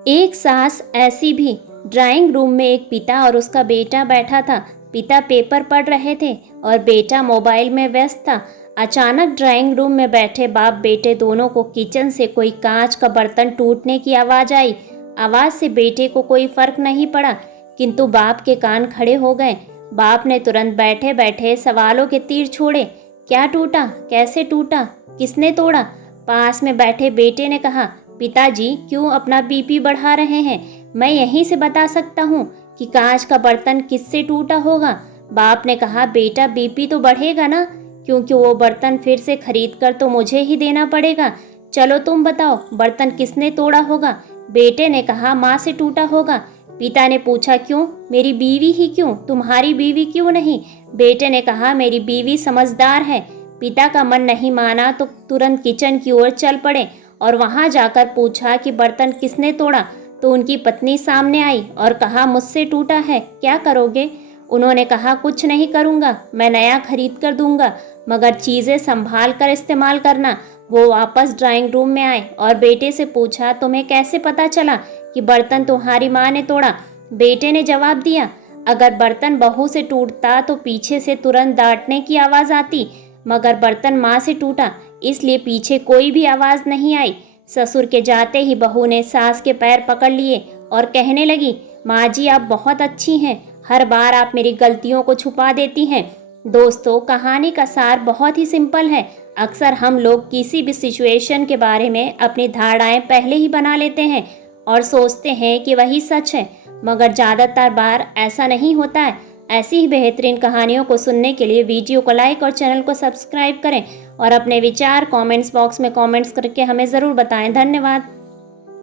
एक सास ऐसी भी। ड्राइंग रूम में एक पिता और उसका बेटा बैठा था। पिता पेपर पढ़ रहे थे और बेटा मोबाइल में व्यस्त था। अचानक ड्राइंग रूम में बैठे बाप बेटे दोनों को किचन से कोई कांच का बर्तन टूटने की आवाज़ आई। आवाज़ से बेटे को कोई फर्क नहीं पड़ा, किंतु बाप के कान खड़े हो गए। बाप ने तुरंत बैठे बैठे सवालों के तीर छोड़े। क्या टूटा? कैसे टूटा? किसने तोड़ा? पास में बैठे बेटे ने कहा, पिताजी क्यों अपना बीपी बढ़ा रहे हैं? मैं यहीं से बता सकता हूँ कि कांच का बर्तन किससे टूटा होगा। बाप ने कहा, बेटा बीपी तो बढ़ेगा ना, क्योंकि वो बर्तन फिर से खरीद कर तो मुझे ही देना पड़ेगा। चलो तुम बताओ, बर्तन किसने तोड़ा होगा? बेटे ने कहा, माँ से टूटा होगा। पिता ने पूछा, क्यों? मेरी बीवी ही क्यों? तुम्हारी बीवी क्यों नहीं? बेटे ने कहा, मेरी बीवी समझदार है। पिता का मन नहीं माना तो तुरंत किचन की ओर चल पड़े और वहां जाकर पूछा कि बर्तन किसने तोड़ा। तो उनकी पत्नी सामने आई और कहा, मुझसे टूटा है, क्या करोगे? उन्होंने कहा, कुछ नहीं करूँगा, मैं नया खरीद कर दूंगा, मगर चीज़ें संभाल कर इस्तेमाल करना। वो वापस ड्राइंग रूम में आए और बेटे से पूछा, तुम्हें कैसे पता चला कि बर्तन तुम्हारी माँ ने तोड़ा? बेटे ने जवाब दिया, अगर बर्तन बहू से टूटता तो पीछे से तुरंत डांटने की आवाज़ आती, मगर बर्तन माँ से टूटा, इसलिए पीछे कोई भी आवाज़ नहीं आई। ससुर के जाते ही बहू ने सास के पैर पकड़ लिए और कहने लगी, माँ जी आप बहुत अच्छी हैं, हर बार आप मेरी गलतियों को छुपा देती हैं। दोस्तों, कहानी का सार बहुत ही सिंपल है। अक्सर हम लोग किसी भी सिचुएशन के बारे में अपनी धारणाएं पहले ही बना लेते हैं और सोचते हैं कि वही सच है, मगर ज़्यादातर बार ऐसा नहीं होता है। ऐसी ही बेहतरीन कहानियों को सुनने के लिए वीडियो को लाइक और चैनल को सब्सक्राइब करें और अपने विचार कमेंट्स बॉक्स में कमेंट्स करके हमें ज़रूर बताएं। धन्यवाद।